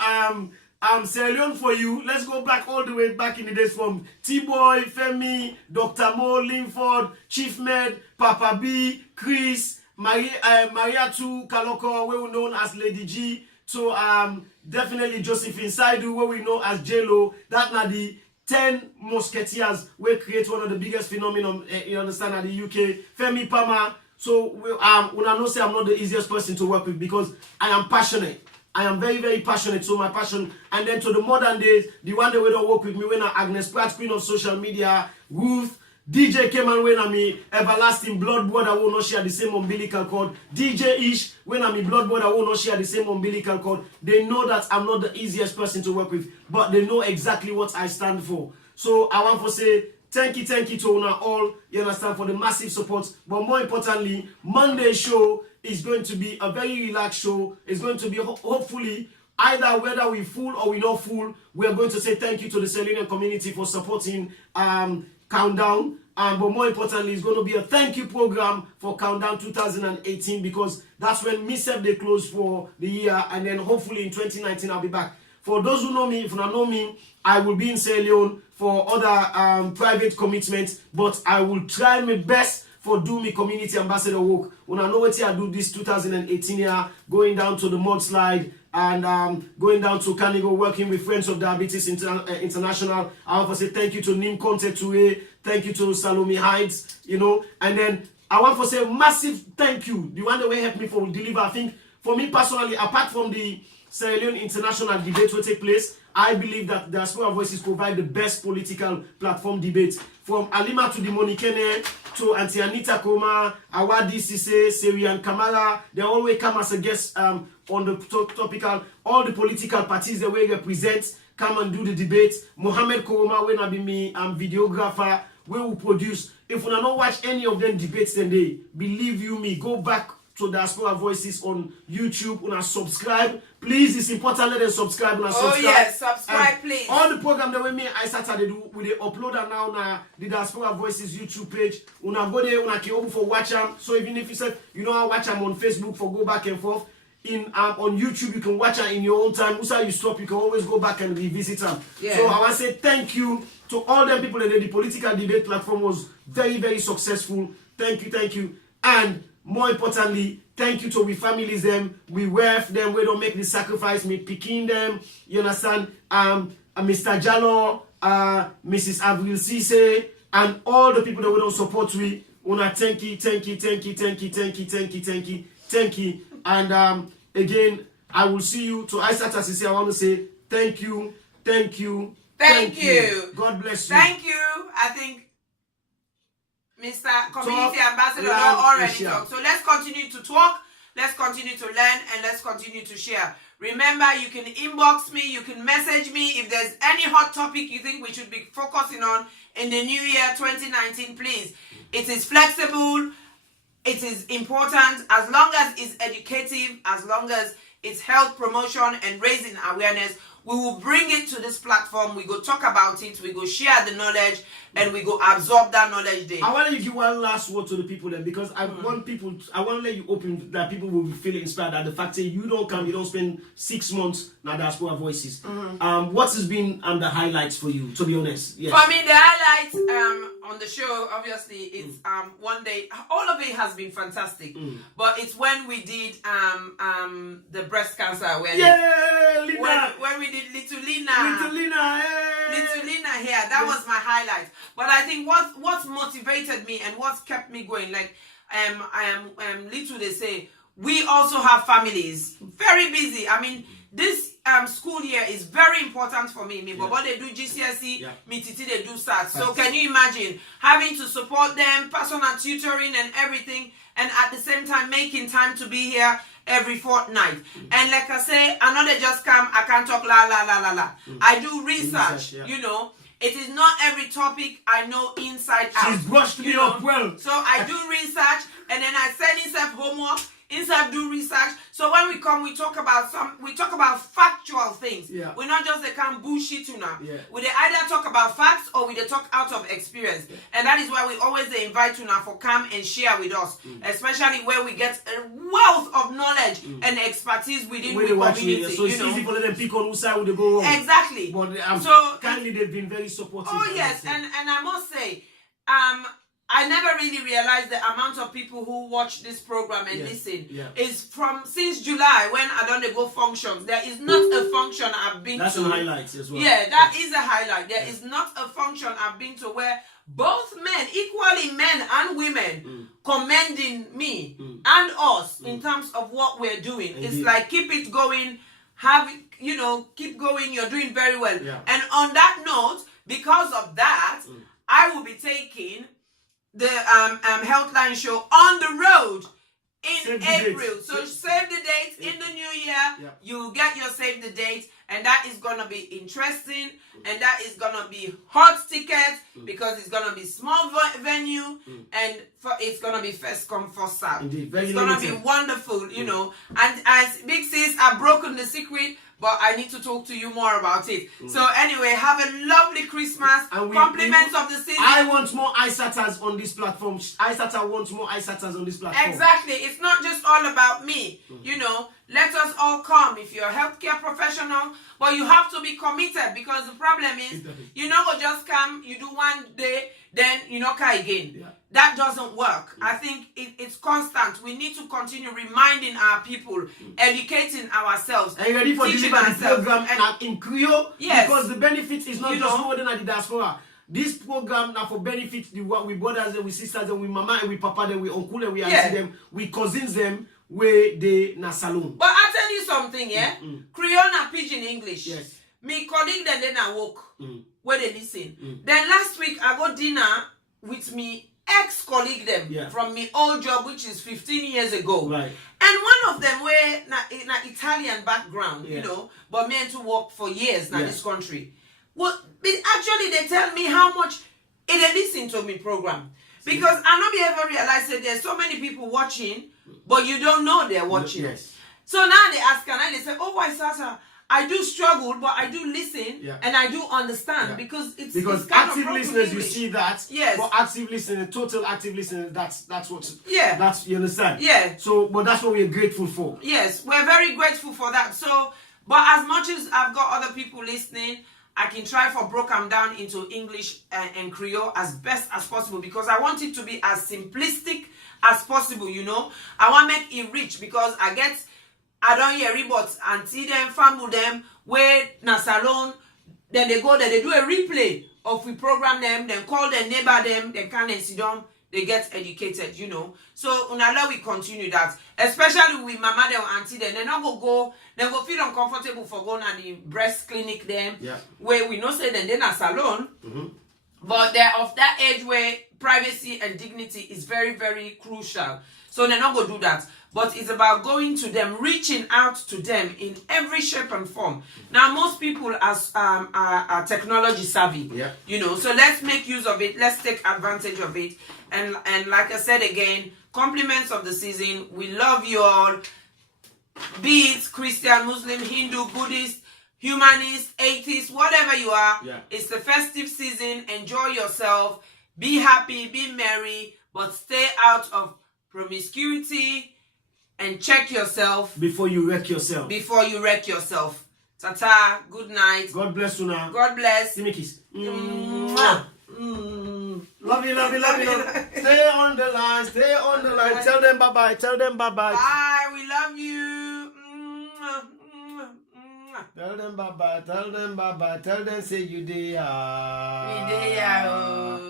Sierra Leone for you, let's go back all the way back in the days from T-Boy, Femi, Dr. Mo, Linford, Chief Med, Papa B, Chris, Maria 2, Kaloko, where we known as Lady G, to definitely Josephine Saidu, where we know as J-Lo. That now the 10 Musketeers will create one of the biggest phenomenon, you understand, at the UK. Femi Pama. So, when I know say I'm not the easiest person to work with because I am passionate. I am very, very passionate. So, my passion. And then to the modern days, the one that we don't work with me, when Agnes Pratt, queen of social media, Ruth, DJ came and when I'm everlasting blood brother will not share the same umbilical cord. DJ Ish, when I'm blood brother will not share the same umbilical cord. They know that I'm not the easiest person to work with, but they know exactly what I stand for. So, I want to say, thank you to una all, you understand, for the massive support. But more importantly, Monday show is going to be a very relaxed show. It's going to be hopefully either whether we full or we not full, we are going to say thank you to the Selenium community for supporting Countdown. But more importantly, it's going to be a thank you program for Countdown 2018 because that's when myself they close for the year, and then hopefully in 2019 I'll be back. For those who know me, if you don't know me, I will be in Sierra Leone for other private commitments, but I will try my best for do me community ambassador work. When I know what I do this 2018 year, going down to the mudslide and going down to Carnival, working with Friends of Diabetes International. I want to say thank you to Nim Conte Toure, thank you to Salome Heights, and then I want to say massive thank you. The one that will help me for deliver. I think for me personally, apart from the Sierra Leone International debate will take place, I believe that Diaspora Voices provide the best political platform debate. From Alima to the Monikene, to Auntie Anita Koma, Awadi Sisay, Serian Kamara, they always come as a guest on the topical, all the political parties that we represent, come and do the debate. Mohammed Koroma, when I be me, videographer, we will produce. If we not watch any of them debates today, believe you me, go back to Diaspora Voices on YouTube. Una subscribe. Please, it's important. Let them subscribe. Una subscribe. Oh yes, subscribe, please. All the program that we me Isatta they do, we they upload and now na the Diaspora Voices YouTube page. Una go there, una can open for watch them. So even if you said you know watch them on Facebook for go back and forth. On YouTube you can watch them in your own time. Usa you stop, you can always go back and revisit them. Yeah. So I want to say thank you to all the people that the political debate platform was very, very successful. Thank you. And more importantly, thank you to we families them, we worth them, we don't make the sacrifice, me picking them, you understand? Mr. Jallo, Mrs. Avril Sisay, and all the people that we don't support we. Una thank you. And again, I will see you to Isatta Sisay. I want to say thank you. Thank you. God bless you. Thank you. I think Mr. Community Ambassador already talked. So let's continue to talk, let's continue to learn, and let's continue to share. Remember, you can inbox me, you can message me if there's any hot topic you think we should be focusing on in the new year 2019, please. It is flexible, it is important, as long as it's educative, as long as it's health promotion and raising awareness. We will bring it to this platform. We go talk about it. We go share the knowledge, and we go absorb that knowledge there. I want to give one last word to the people then, because I want people. I want to let you open that people will be feeling inspired. That the fact that you don't come, you don't spend 6 months now. Diaspora Voices. What has been the highlights for you? To be honest, yes. For me, the highlights on the show, obviously, it's one day. All of it has been fantastic, but it's when we did the breast cancer awareness. Yeah, Lina. When we did Little Lina. Hey. Little Lina here. That was my highlight. But I think what's motivated me and what's kept me going, like I am little they say, we also have families. Very busy. I mean, this school year is very important for me. But they do GCSE, me Titi they do SAT. So can you imagine having to support them, personal tutoring and everything, and at the same time making time to be here every fortnight. And like I say, I know they just come, I can't talk la. I do research, you know. It is not every topic I know inside out. She's brushed me up well. So I do research, and then I send inside homework, inside do research. So when we come, we talk about factual things. Yeah. We're not just they can bullshit you now. Yeah. We either talk about facts or we talk out of experience. Yeah. And that is why we always invite you now for come and share with us, especially where we get a wealth of knowledge and expertise within the community. So it's easy for them to pick on whose side would they go wrong. Exactly. But so kindly they've been very supportive. Oh yes, and I must say, I never really realized the amount of people who watch this program and listen. Is from since July when I don't go functions. There is not a function I've been to. That's some highlights as well. Yeah, that is a highlight. There is not a function I've been to where both men, equally men and women, commending me and us in terms of what we're doing. Indeed. It's like keep it going, keep going. You're doing very well. Yeah. And on that note, because of that, I will be taking the Healthline show on the road in April. So save the date in the new year. You'll get your save the date, and that is gonna be interesting, and that is gonna be hot tickets because it's gonna be small venue, and it's gonna be first come first serve. It's gonna be wonderful, you know. And as Big Sis, I've broken the secret. But I need to talk to you more about it. So anyway, have a lovely Christmas. Compliments of the season. I want more Isattas on this platform. Isatta wants more Isattas on this platform. Exactly. It's not just all about me. You know, let us all come. If you're a healthcare professional, but you have to be committed, because the problem is, you know, just come, you do one day, then you know, come again. Yeah. That doesn't work. I think it's constant. We need to continue reminding our people, educating ourselves. Are you ready for deliver the program in Creole? Yes. Because the benefit is not just more than at the diaspora. This program now for benefit we brothers and we sisters and we mama and we papa and we uncle and we auntie them, we cousins them where they na salon. But I tell you something, Creole na pidgin English. Yes. Me colleague then I woke where they listen. Then last week I got dinner with me ex-colleague them from my old job, which is 15 years ago. Right. And one of them were na Italian background, you know, but meant to work for years in this country. Well, actually they tell me how much they listen to me program. Because I not be ever realize that there's so many people watching, but you don't know they're watching. Yes. So now they ask, and they say, oh, Isatta, I do struggle, but I do listen and I do understand because it's kind active of listeners, you see that. Yes. But active listening, total active listening, that's what. Yeah. That's, you understand. Yeah. So, but that's what we're grateful for. Yes, we're very grateful for that. So, but as much as I've got other people listening, I can try for broke them down into English and Creole as best as possible because I want it to be as simplistic as possible. You know, I want to make it rich because I don't hear reports until them family them where na salon, then they go there, they do a replay of we program them, then call their neighbor them, then can sit down, they get educated, you know. So unala we continue that, especially with mama them auntie them, they not go, they go feel uncomfortable for going to the breast clinic them, where we know say then they na salon, but they're of that age where privacy and dignity is very, very crucial. So they're not going to do that. But it's about going to them, reaching out to them in every shape and form. Now, most people are technology savvy, you know. So let's make use of it. Let's take advantage of it. And like I said again, compliments of the season. We love you all. Be it Christian, Muslim, Hindu, Buddhist, humanist, atheist, whatever you are. It's the festive season. Enjoy yourself. Be happy. Be merry. But stay out of promiscuity. And check yourself before you wreck yourself. Tata, good night. God bless you now. God bless. Give me a kiss. Mwah. Love you. Stay on the line. Tell them bye-bye. Bye, we love you. Tell them bye-bye. Tell them say you there. We there.